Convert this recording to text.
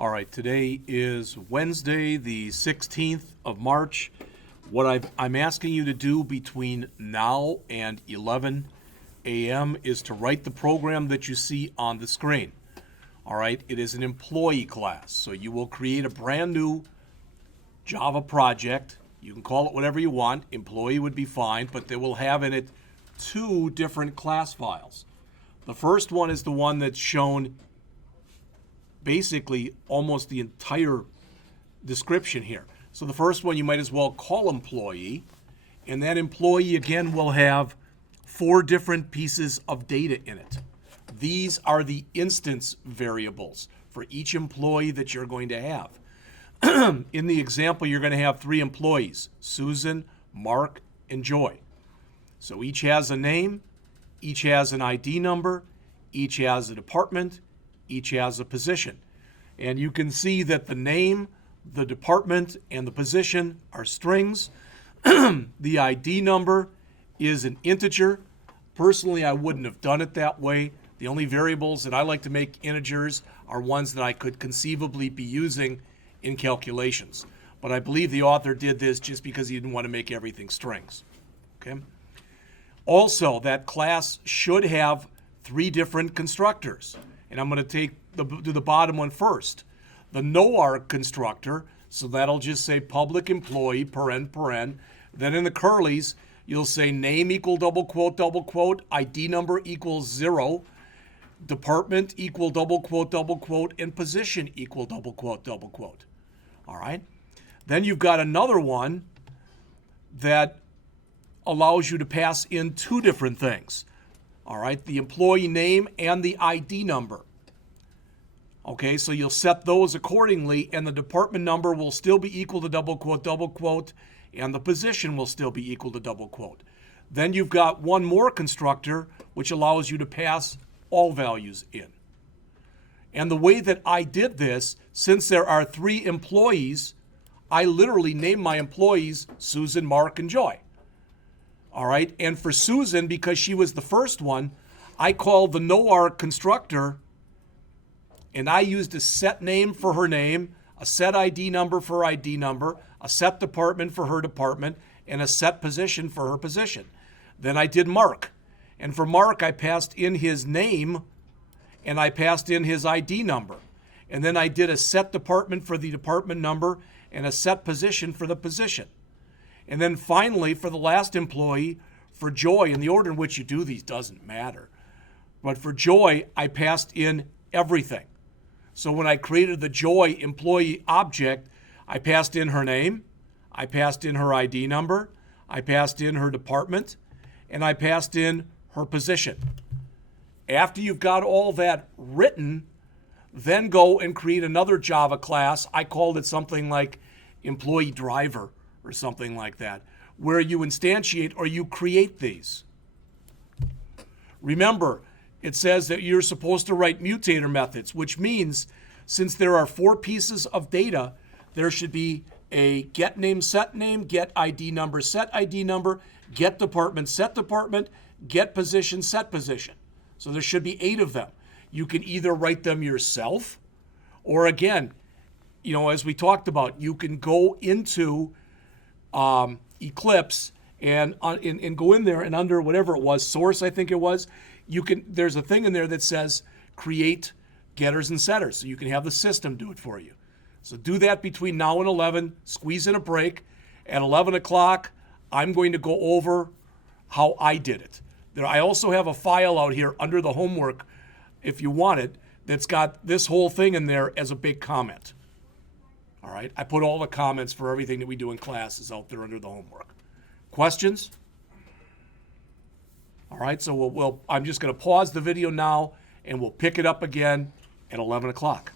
All right, today is Wednesday, the 16th of March. What I'm asking you to do between now and 11 a.m. is to write the program that you see on the screen. All right, it is an employee class, so you will create a brand new Java project. You can call it whatever you want. Employee would be fine, but they will have in it two different class files. The first one is the one that's shown basically almost the entire description here. So the first one you might as well call employee, and that employee again will have 4 different pieces of data in it. These are the instance variables for each employee that you're going to have. In the example, you're going to have 3 employees, Susan, Mark, and Joy. So each has a name, each has an ID number, each has a department, each has a position. And you can see that the name, the department, and the position are strings. The ID number is an integer. Personally, I wouldn't have done it that way. The only variables that I like to make integers are ones that I could conceivably be using in calculations. But I believe the author did this just because he didn't want to make everything strings. Okay. Also, that class should have 3 different constructors. And I'm going to do the bottom one first. The no-arg constructor, so that'll just say public employee, paren. Then in the curlies, you'll say name equal double quote, ID number equals 0, department equal double quote, and position equal double quote. All right? Then you've got another one that allows you to pass in 2 different things. All right, the employee name and the ID number. Okay, so you'll set those accordingly, and the department number will still be equal to double quote, and the position will still be equal to double quote. Then you've got one more constructor, which allows you to pass all values in. And the way that I did this, since there are 3 employees, I literally named my employees Susan, Mark, and Joy. All right, and for Susan, because she was the first one, I called the no-arg constructor, and I used a set name for her name, a set ID number for her ID number, a set department for her department, and a set position for her position. Then I did Mark, and for Mark, I passed in his name, and I passed in his ID number. And then I did a set department for the department number and a set position for the position. And then finally, for the last employee, for Joy, and the order in which you do these doesn't matter. But for Joy, I passed in everything. So when I created the Joy employee object, I passed in her name, I passed in her ID number, I passed in her department, and I passed in her position. After you've got all that written, then go and create another Java class. I called it something like employee driver, or something like that, where you instantiate or you create these. Remember, it says that you're supposed to write mutator methods, which means since there are 4 pieces of data, there should be a get name, get ID number, set ID number, get department, set department, get position, set position. So there should be 8 of them. You can either write them yourself, or again, as we talked about, you can go into Eclipse and go in there, and under whatever it was, source I think it was, there's a thing in there that says create getters and setters, so you can have the system do it for you. So do that between now and 11, squeeze in a break. At 11 o'clock, I'm going to go over how I did it. I also have a file out here under the homework, if you want it, that's got this whole thing in there as a big comment. All right, I put all the comments for everything that we do in classes out there under the homework. Questions? All right, so I'm just going to pause the video now, and we'll pick it up again at 11 o'clock.